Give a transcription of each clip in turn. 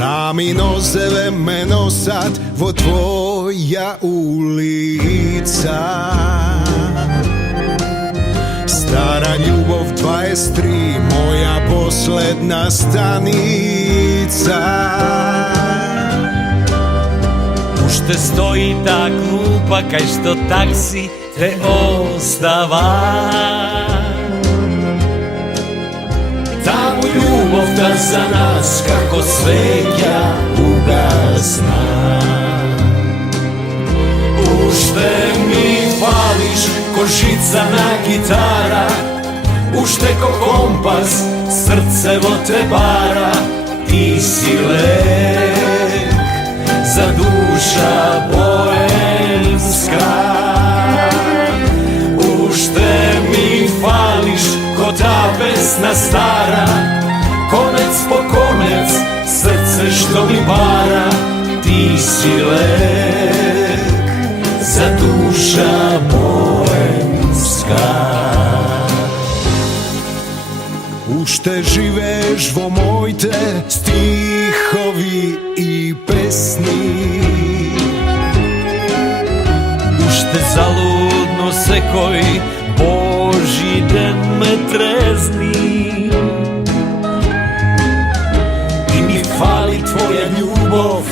Sami nozeve me nosat vo tvoja ulica. Stara ljubov 23, moja posledna stanica. Уште стои та клупа кај што такси те остава. Таму љубовта за нас како свеќа угасна. Уште ми фалиш ко жица на гитара, уште ко компас срцево те бара. Ти си лек за душа боемска. Уште ми фалиш ко та песна стара, конец по конец срце што ми бара. Ти си лек за душа боемска. Уште живееш во моите стихови и песни. Уште залудно секој Божи ден ме трезни. И ми фали твоја љубов,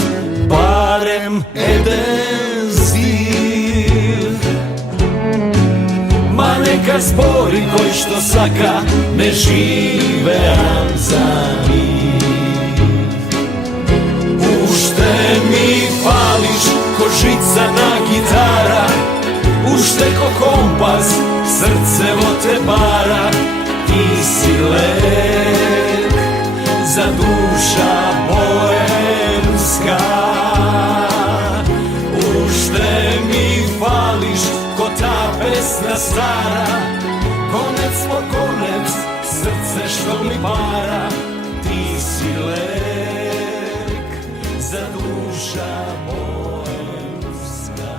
барем еден стих. Ма нека збори кој што сака, не живеам за нив. Уште ми фалиш ко жица на гитара, уште ко компас срцево те бара. Ти си лек за душа боемска. Уште ми фалиш ко та песна стара, конец по конец срце што ми бара. Ti si lek za duša bojemska.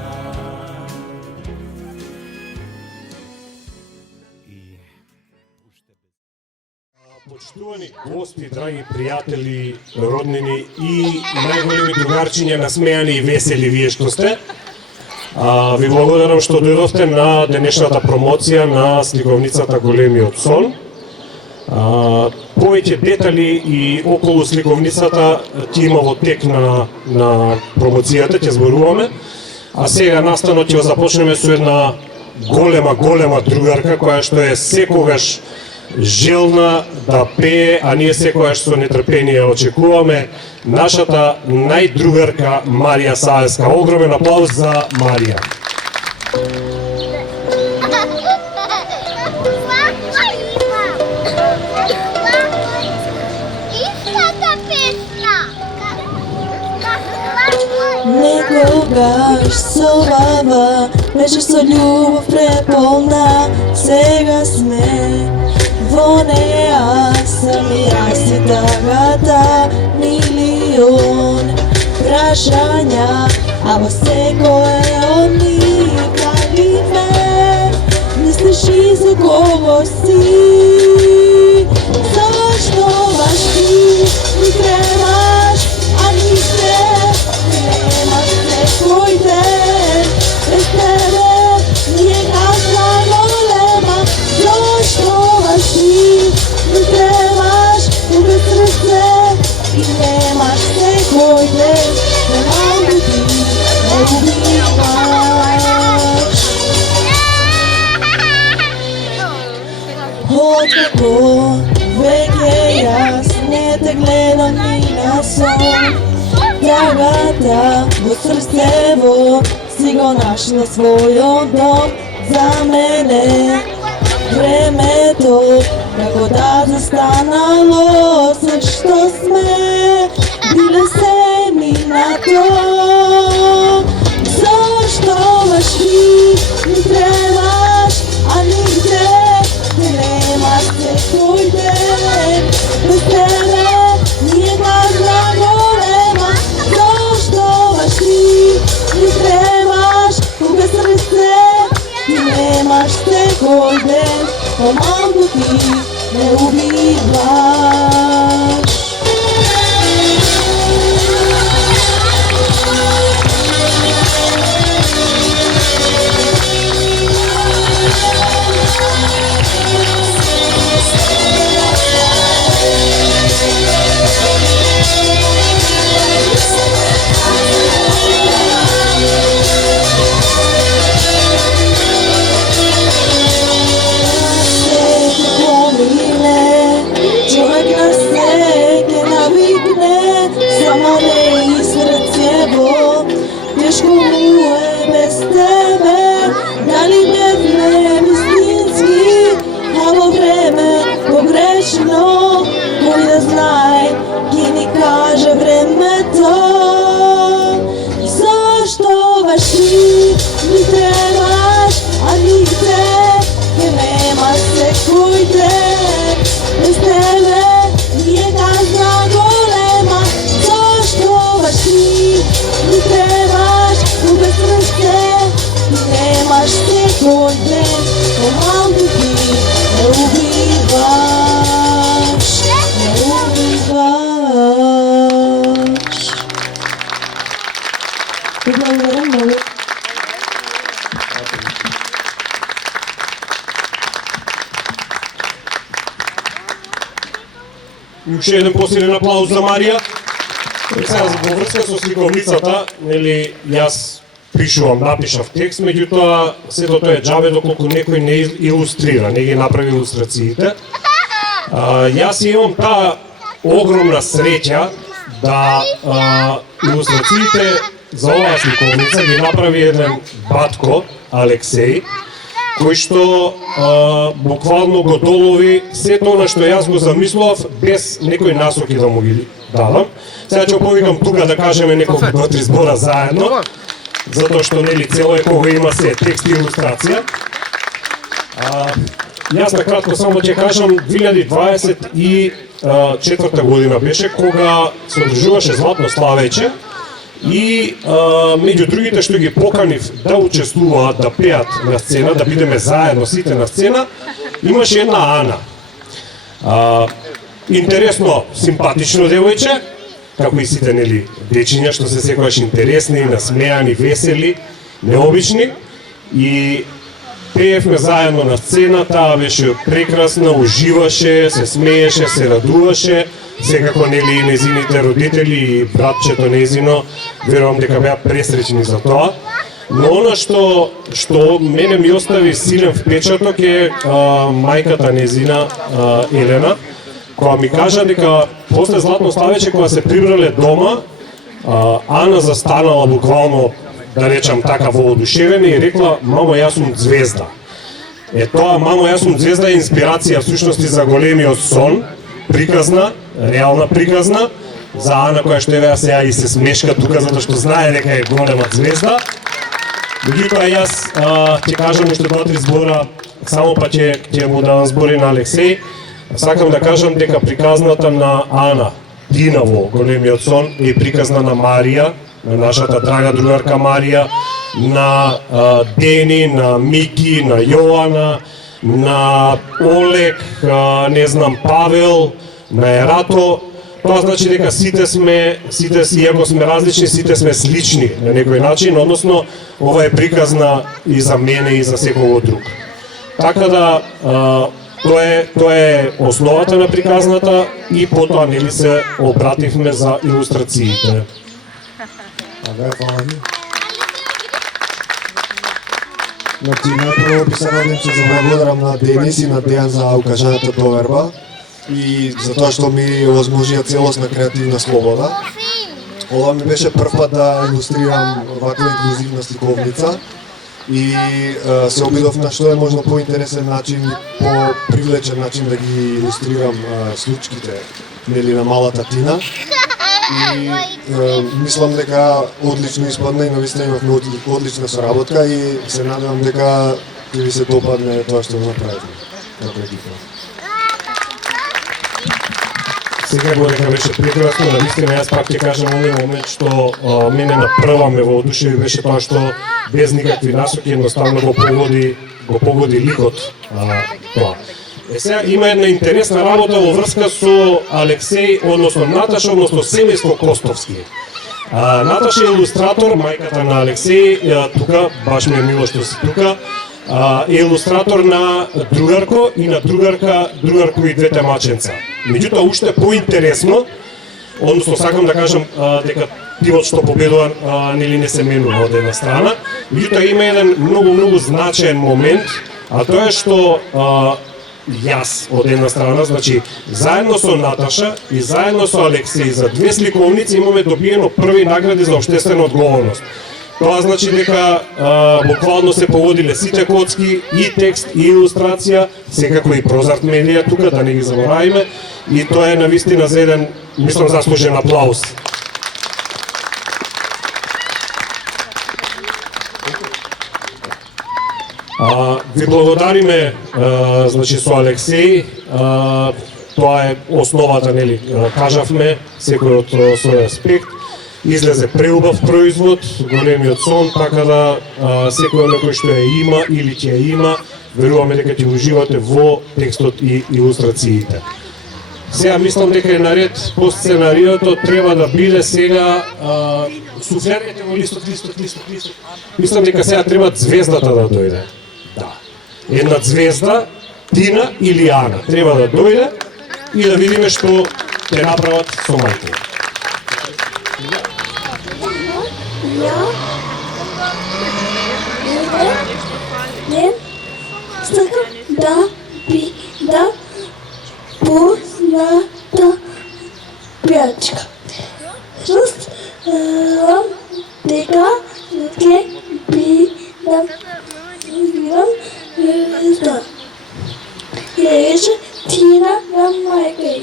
Почитувани гости, драги пријатели, роднини и најголеми другарчиња, насмејани и весели вие што сте. Ви благодарам што дојдовте на денешната промоција на сликовницата Големиот сон. Повеќе детали и околу сликовницата ќе има во тек на промоцијата, ќе зборуваме. А сега настанот ќе започнеме со една голема другарка која што е секогаш желна да пее, а ние секогаш со нетрпение очекуваме нашата најдругарка Марија Савеска. Огромен аплауз за Марија. Некогаш со баба беше со љубов преполна, сега сме во неа сами јас и тагата, милион прашања, а во секое од нив дали ме мислиш и за кого си? Зашто баш ти ми требаш, а ниште немаш секој ден? Без тебе ми е газна голема. Зашто баш ти ми требаш, без срце и немаш секој ден? Не могу ти не убиваш. Откако веќе јас не те гледам ни на сон, тагата во срцево си го нашла својот дом. За мене времето како да застанало, се што сме биле се минато. Зашто баш ти ми требаш, а нигде те немаш секој ден? Без тебе ми е газна голема. Зашто баш ти ми требаш, без срце ти немаш секој ден? Помалку ти не убиваш. Човек на всеки навикне, само не и срцево, тешко му е без тебе, дали не истински, а во време погрешно, кој да знае, ки ни каже времето. Зашто баш ти ми требаш, а нигде ке нема секој ден. Без тебе ни е казна голема. Зашто баш ти ми требаш, но без срце ти немаш секој ден. Помалку ти не убиваш, не убиваш. Ви благодарам много. Уште еден посилен аплауз за Марија. Сега во врска со сликовницата, нели јас напишав текст, меѓутоа сето тоа е џабе доколку некој не илустрира, не ги направи илустрациите. Јас имам таа огромна среќа да илустрациите за оваа сликовница ги направи еден батко, Алексеј, кој што буквално го долови сето она што јас го замислував без некои насоки да му ги дадам. Сега ќе повикам тука да кажеме неколку 2-3 збора заедно, затоа што нели цело е кога има се текст и илустрација. Јас на кратко само ќе кажам 2024 година беше кога се одржуваше Златно славеќе и меѓу другите што ги поканив да учествуваат, да пеат на сцена, да бидеме заедно сите на сцена, имаше една Ана. Интересно, симпатично девојче, како и сите нели дечиња што се секогаш интересни, насмеани, весели, необични, и пеевме заедно на сцена, таа беше прекрасна, уживаше, се смееше, се радуваше, секако нели и незините родители и братчето незино, верувам дека беа пресреќни за тоа. Но она што мене ми остави силен впечаток е мајката незина, Елена, која ми кажа дека после Златно славеќе кога се прибрале дома, Ана застанала буквално, да речам така, воодушевена и рекла: "Мамо, јас сум звезда." Е тоа "Мамо, јас сум звезда" е инспирација всушност за големиот сон, приказна, реална приказна, за Ана која што еве сега и се смешка тука затоа што знае дека е голема звезда. Меѓутоа јас ќе кажам уште 2-3 збора, само па ќе му дадам збори на Алексеј. Сакам да кажам дека приказната на Ана, Дина во големиот сон, е приказна на Марија, на нашата драга другарка Марија, на Дени, на Мики, на Јоана, на Олег, не знам, Павел, на Ерато. Тоа значи дека сите сме, иако сме различни, сите сме слични на некој начин, односно ова е приказна и за мене и за секој друг. Така да тоа е основата на приказната и потоа нели се обративме за илустрациите. Значи, најпрво би сакал да се заблагодарам на Денис и на Дејан за укажаната доверба и за тоа што ми овозможија целосна креативна слобода. Ова ми беше прв пат да илустрирам ваква инклузивна сликовница и се обидов на што е можно поинтересен начин, по-привлечен начин да ги илустрирам случките нели на малата Тина. И мислам дека одлично испадна и навистина имавме одлична соработка и се надевам дека ќе ви се допадне тоа што направивме како екипа. Сега го дека беше прекрасно, навистина јас пак ќе кажам овој момент што мене напрва ме воодушеви беше тоа што без никакви насоки едноставно го погоди ликот тоа. Сега има една интересна работа во врска со Алексеј, односно Наташа, односно семејство Костовски. Наташа е илустратор, мајката на Алексеј, тука, баш ми е мило што си тука, е илустратор на другарко и на другарко и двете маченца. Меѓутоа, уште поинтересно, односно сакам да кажам дека тимот што победува нели не се менува од една страна, меѓутоа има еден многу значаен момент, а тоа е што јас од една страна, значи заедно со Наташа и заедно со Алексеј за две сликовници имаме добиено први награди за општествена одговорност. Тоа значи дека буквално се погодиле сите коцки, и текст, и илустрација, секако и Прозарт медија тука, да не ги заборавиме, и тоа е навистина за еден, мислам, заслужен аплауз. Ви благодариме, значи, со Алексеј, тоа е основата, нели, кажавме, секој од свој аспект, излезе преубав производ, големиот сон, така да секој некој што ја има или ќе ја има, веруваме дека ќе уживате во текстот и илустрациите. Сега мислам дека е наред по сценариото, треба да биде сега суфлерите во листот. Мислам дека сега треба звездата да дојде. Да. Една звезда, Тина или Ана, треба да дојде и да видиме што ќе направат со мајка. Не сакам да бидам позната пејачка. Знам дека ќе бидам звезда. Рече Тина на мајка.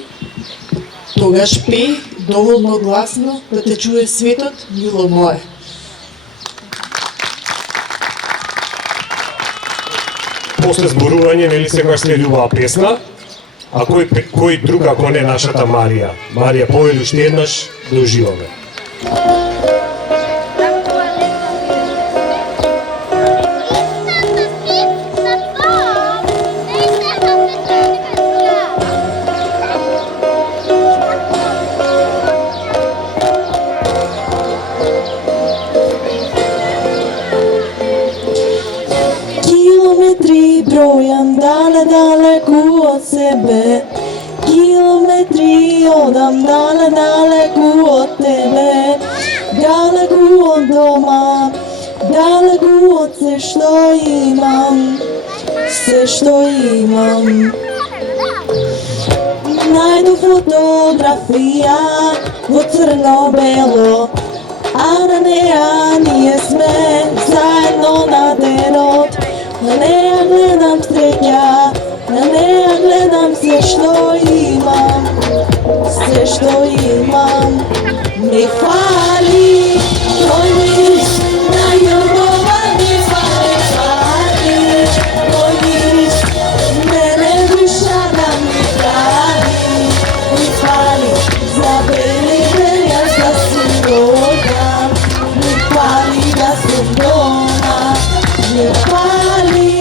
Тогаш пеј доволно гласно да те чуе светот, мило мое. После зборување, нели секоја следи оваа песна, а кој друг ако не нашата Марија. Марија, повели уште еднаш, да уживаме. Километри бројам далеку од себе, километри одам далеку од тебе, далеку од дома, далеку од се што имам, Најдов фотографија во црно-бело, а на неа ние сме заедно на денот. На неа гледам среќа, на неа гледам се што имам, Ми фали тој мирис на јогова, ми фали тој мирис, мене душа да ми прави, ми фали за белите јас да сум дома, ми фали да сум дома, ми фали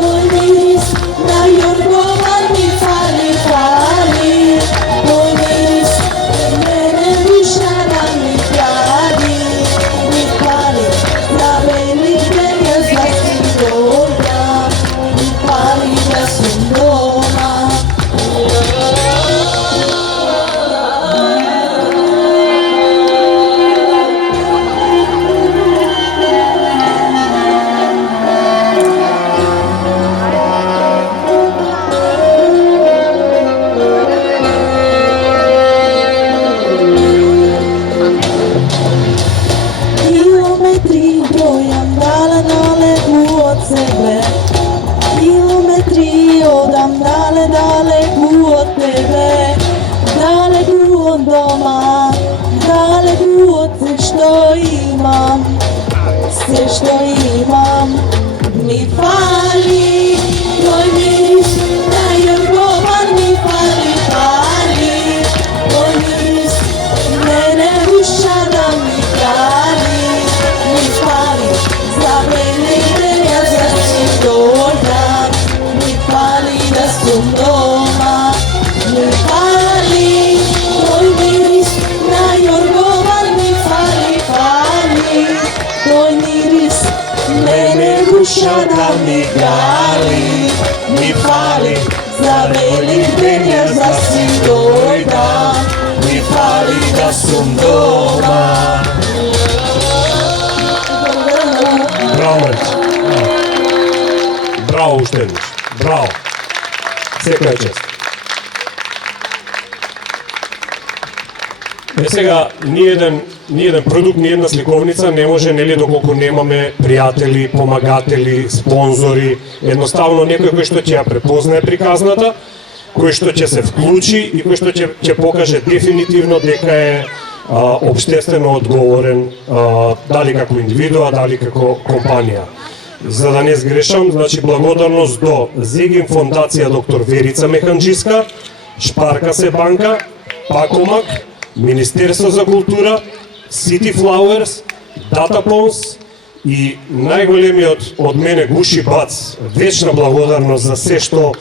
тој мирис на јогова, ми фали тој мирис, мене душа да ми прави, ми фали за белите јас да сум дома, ми фали да сум дома. Километри бројам далеку од себе, километри одам далеку од тебе, далеку од дома, далеку од се што имам, Ми фали тој мирис на јогова, ми фали тој мирис, мене душа да ми прави, ми фали за белите јас да сум дома, ми фали да сум дома, ми фали тој мирис на јогова, ми фали душа да ми гали, ми фали за Великден за си дојда, ми фали да сум дома. Браво, Марич. Браво уште еднаш. Браво. Секоја чест. Сега, ни еден продукт, ни една сликовница не може, нели, доколку немаме пријатели, помагатели, спонзори, едноставно некој кој што ќе ја препознае приказната, кој што ќе се вклучи и кој што ќе покаже дефинитивно дека е општествено одговорен, дали како индивидуа, дали како компанија. За да не сгрешам, значи благодарност до Зегин фондација доктор Верица Механџиска, Шпарка се банка, Пакомак, Министерство за култура, City Flowers, Datapons и најголемиот од мене Гуши Бац. Вечна благодарност за се што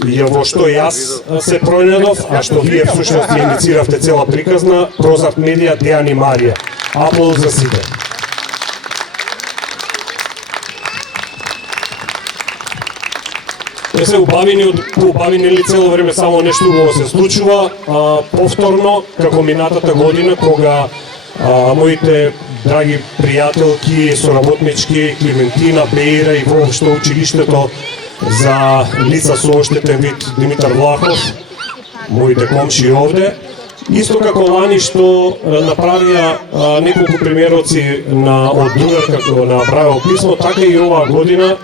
во што јас се пронајдов, а што вие всушност ја иницииравте цела приказна, Прозарт Медија, Дејан и Марија. Аплауз за сите. Се убавини ли цело време само нешто убаво се случува, повторно, како минатата година, кога моите драги пријателки, соработнички, Климентина, Беира и воопшто училиштето за лица со оштетен вид Димитар Влахов, моите комши овде, исто како лани што направија неколку примероци од другарка како направил писмо, така и оваа година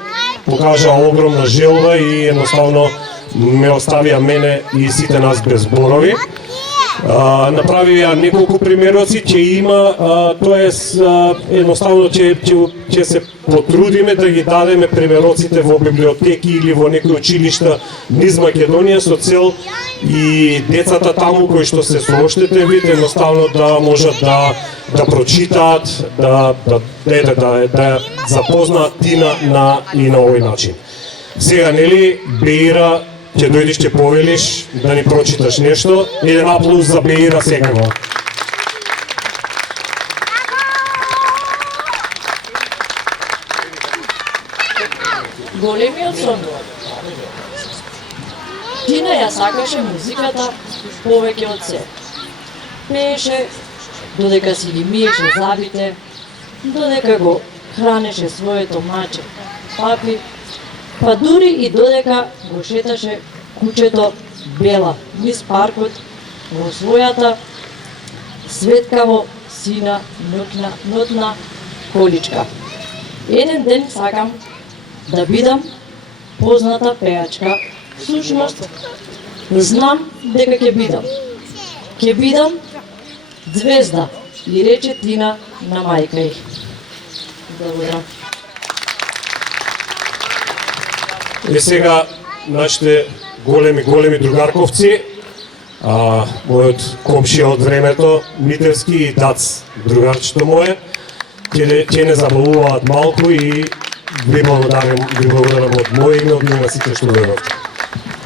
покажа огромна желба и едноставно ме оставија мене и сите нас без зборови. Направија неколку примероци, ќе има, тоест едноставно ќе се потрудиме да ги дадеме примероците во библиотеки или во некои училишта низ Македонија со цел и децата таму кои што се со оштетен вид едноставно да можат да прочитаат, да запознаат Тина и на овој начин. Сега, нели, Беира, ќе дојдеш, ќе повелиш да ни прочиташ нешто. Еден аплауз за Беира секако. Големиот сон. Тина ја сакаше музиката повеќе од се. Пееше додека си ги миеше забите, додека го хранеше своето маче, папи, па дури и додека го шеташе кучето Бела низ паркот во својата светкаво сина нотна количка. Еден ден сакам да бидам позната пеачка. Всушност, знам дека ќе бидам. Ќе бидам звезда, и рече Тина на мајка ѝ. Благодарам. И сега нашите големи другарковци, мојот комшија од времето, Митевски и Дац, другарчето мое, ќе не забавуваат малку и ви благодарам од моје име, од име на сите што дојдовте.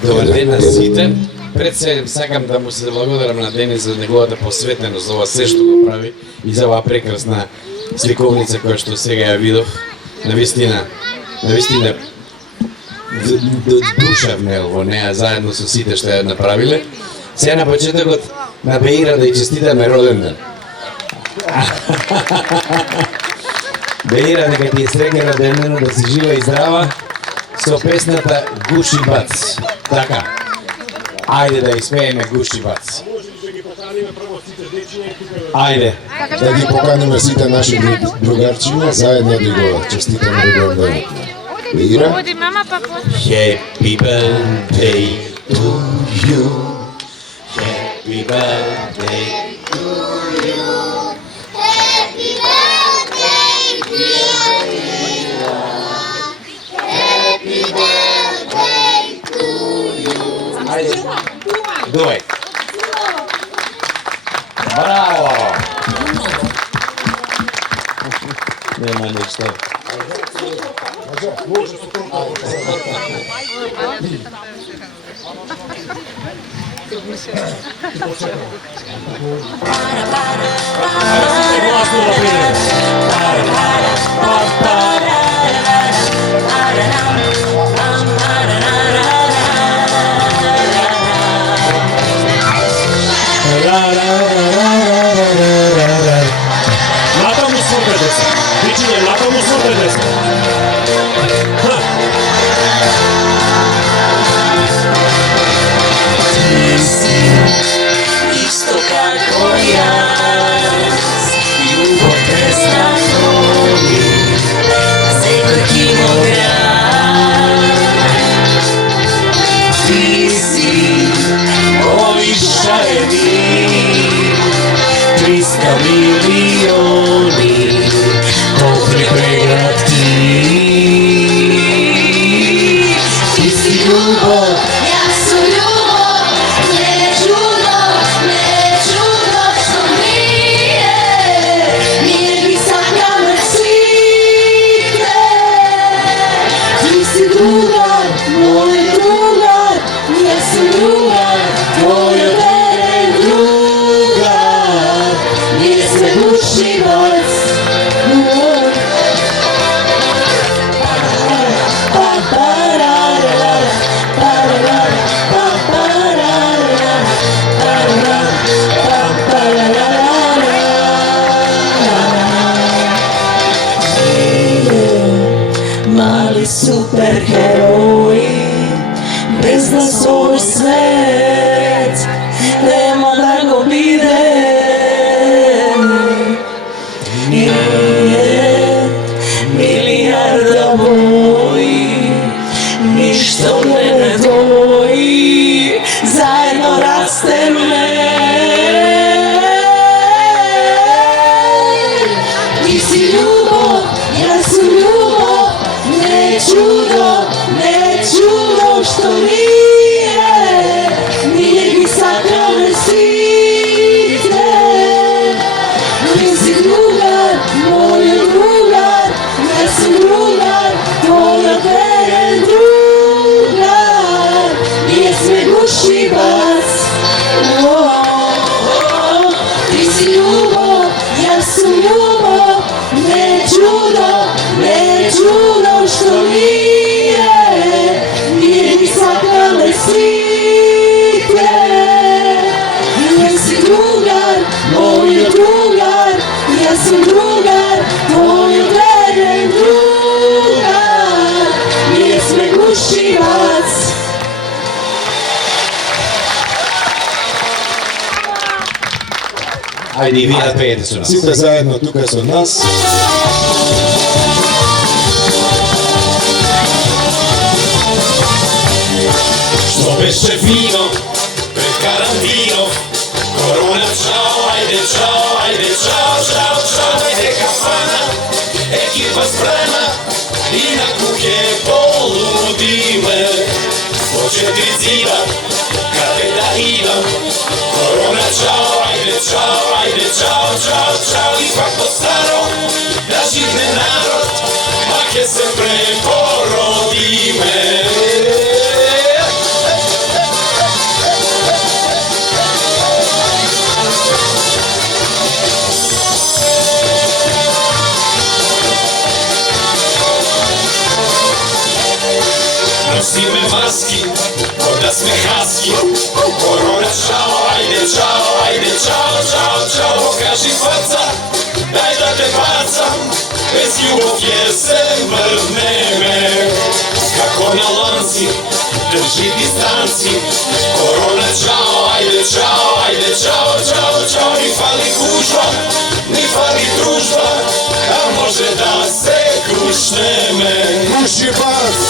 Добар ден на сите. Пред се сакам да му се благодарам на Денис за неговата посветеност за ова се што го прави и за оваа прекрасна сликовница која што сега ја видов. Навистина душевне во неа заедно со сите што ја направиле. Сега на почетокот на Беира да ја честитаме роден ден. Беира, нека ти е среќен роден ден, да си жива и здрава со песната Гуши Бац. Така. Ајде да испееме Гуши Бац. Ајде. Да ги поканиме сите наши другарчиња заедно да го честитаме роден ден. Беира? Happy birthday to you. Happy birthday to you. Happy birthday, dear Lisa. Happy birthday to you. Ајде. Дуај. Браво! Нема ништо. Para, para, para, para, para, para, para, Натаму свртете се. Дечиња, натаму свртете се. Ти си исто како јас, љубов без закони, секој килограм. Ти си мои шарени, 300 милиони, топли преградки. Ти си љубов, Јас сум љубов, не е чудо што ние ги сакаме сите. ти си другар, мој другар, јас сум другар, твој верен другар. Ние сме душевац. Mali superheroji, bez nas ovoj svet nema da go vide. Milijarda boji, ništa ne dvoji, zajedno rasteme. Ti si ljubov, ja sam ljubov, ne čudo što nije gi sakale site. Ti si drugar, moj drugar, ja sam drugar, tvoj veren drugar. Nije sve gušivac. Ti si ljubov, ja sam ljubov, ne čudo što nije gi sakale site. Ti si drugar, moj drugar, ja sam drugar, tvoj veren drugar. Nije sve gušivac. Ајде и вие пеете со нас. Сите заедно тука со нас. Што беше фино пред карантино, корона чао, ајде чао, ајде чао, чао, чао, ајде кафана, екипа спрема и на куќе полудиме. По 4 зида, каде да идам, корона чао, ајде чао, ајде чао, чао, чао, и како старо, да живне народ, ма ке се препородиме. Носиме маски, кода сме хаски, корона чао, ајде чао, ајде чао, чао, чао, покажи фаца, дај да те бацам, без љубов јер се мрднеме. Како на ланци, држи дистанци, корона чао, ајде чао, ајде чао, чао, чао, ни фали гужва, ни фали дружба, а може да се крушнеме. Гушибац!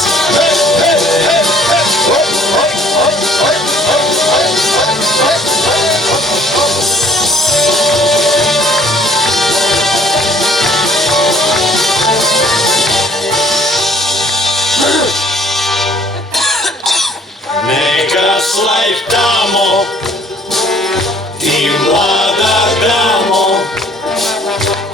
Neka šlajf tamo, ti mlada damo,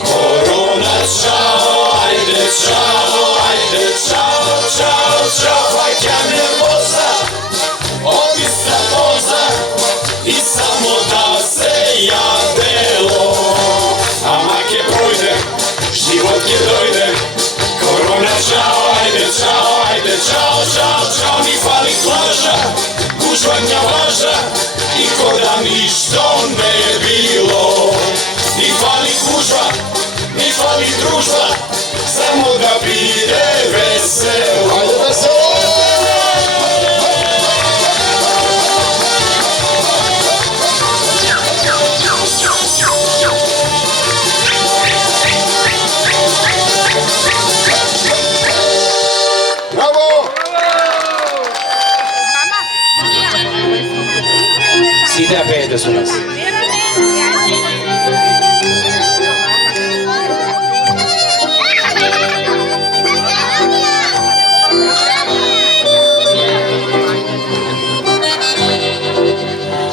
korona čao, ajde čao, ajde čao, čao, čao, fajka nervoza, obisa poza i samo da se jadelo. A make projde, život je dojde, korona čao, ajde čao, ajde čao, čao, čao, ni fali plaža, gužva gnjavaža i ko da ništo ne bilo. Ni fali gužva, ni fali družba, samo da bide veselo. Ajde veselo! Side a pejete su nas.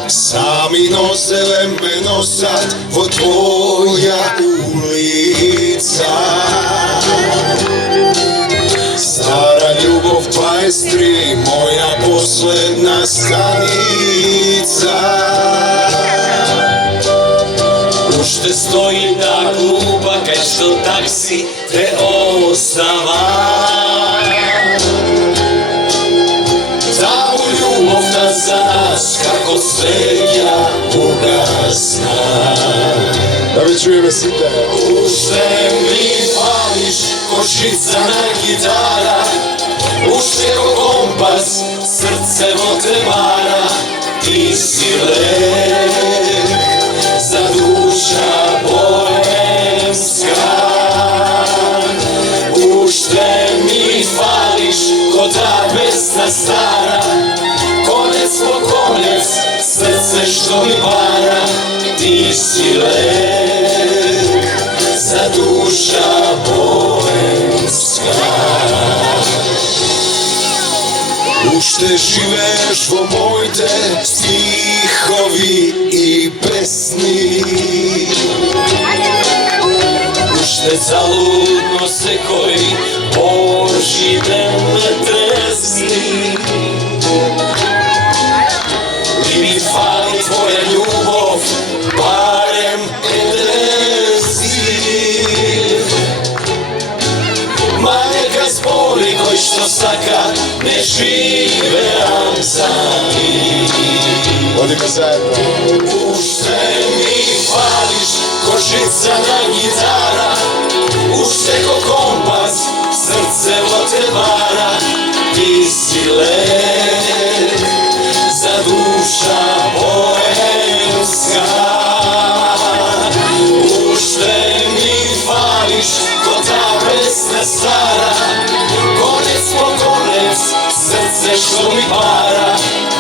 Sami nosele me nosat vo tvoja ulica. Stara ljubov 23, moja posledna stanica. Ušte stoji ta kluba, kaj što taksi te ostava. Ta ljubov da za nas kako svetja ugasna. Da vi čujeme site. Ušte mi fališ ko šicana gitara, ušte ko kompas, srce vo te vara. Ti si lek, za duša boemska. Ušte mi fališ ko ta pesna stara, konec po konec, srce što mi para. Ti si lek, za duša boemska. Ušte živeš vo mojte stihovi i pesni. Ušte zaludno se koji Boži den tresni. Li mi fali tvoja ljubov, barem edesi. Ma neka zboli koji što saka ne živeam sami. Odimo zajedno. Ušte mi fališ ko žicana gitara, ušte ko kompas, srce vo te vara. Ti si lek, za duša boemska. Ušte mi fališ ko ta pesna stara, konec po konec, srce što mi para.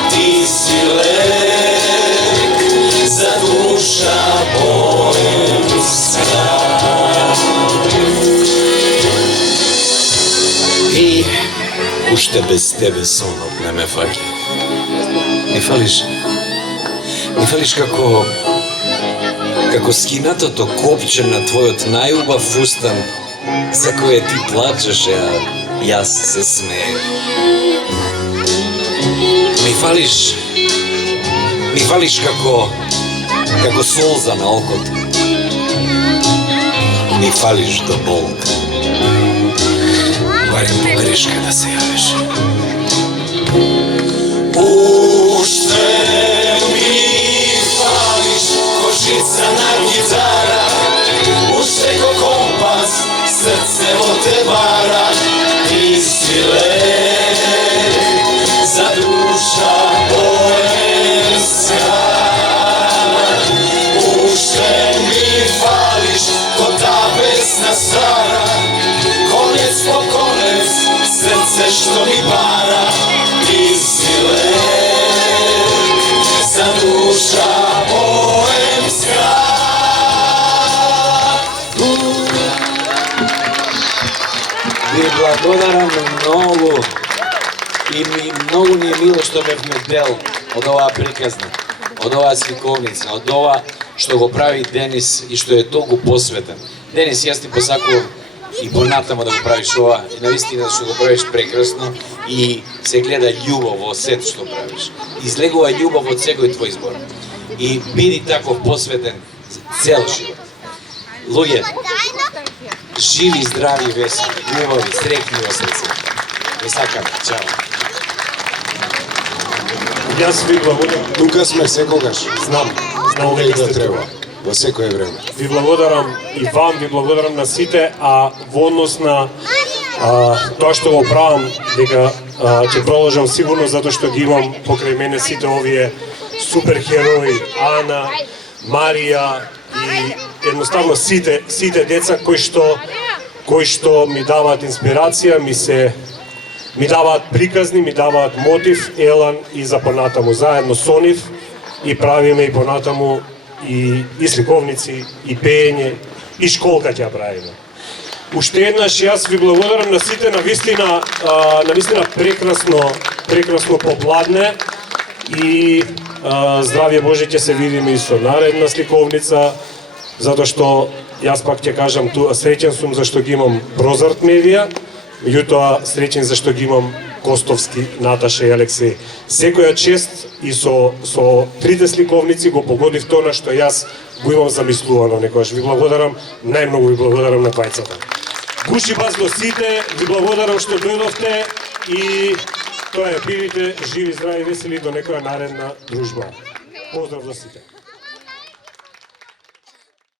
Ti si lek, za duša boemska. I ušte bez tebe sonot ne me fali. Mi fališ kako скинатото копче на твојот најубав устан, за кое ти плачеше, а јас се смеев. Ми фалиш како солза на окото. Ми фалиш до болка. Барем погрешка да се јавиш. Ušte mi fališ ko žicana gitara, ušte ko kompas, srce vo te vara. Ti si lek, za duša boemska. Ušte mi fališ ko ta pesna stara, konec po konec, srce što mi para. Ti si lek, za duša boemska. Ви благодарам многу и многу ни е мило што бевме дел од оваа приказна, од оваа сликовница, од ова што го прави Денис и што е толку посветен. Денис, јас ти посакувам и понатамо да го правиш ова, и наистина што го правиш прекрасно и се гледа љубов во сето што правиш. Излегува љубов од секој твој збор. И биди таков посветен цел живот. Луѓе, живи, здрави, весели, љубави, среќни во срце. Ви сакам, чао. Јас ви благодарам. Тука сме секогаш. Знам Ова и дека да сте треба. тука. Во секое време. Ви благодарам и вам, ви благодарам на сите, а во однос на тоа што го правам, дека ќе продолжам сигурно затоа што ги имам покрај мене сите овие суперхерои, Ана, Марија и едноставно сите деца кои што ми даваат инспирација, ми даваат приказни, ми даваат мотив, елан и за понатаму заедно со нив и правиме и понатаму и сликовници, и пеење, и школка ќе ја правиме. Уште еднаш јас ви благодарам на сите, на вистина прекрасно попладне и здравје Боже ќе се видиме и со наредна сликовница, затоа што јас пак ќе кажам среќен сум зашто ги имам Прозарт медија, меѓутоа среќен зашто ги имам Костовски, Наташа и Алексеј. Секоја чест и со трите сликовници го погодив тоа на што јас го имам замислувано некогаш. Ви благодарам, најмногу ви благодарам на двајцата. Гуши бас до сите, ви благодарам што дојдовте и тоа е, бидите живи, здрави, весели до некоја наредна дружба. Поздрав до сите.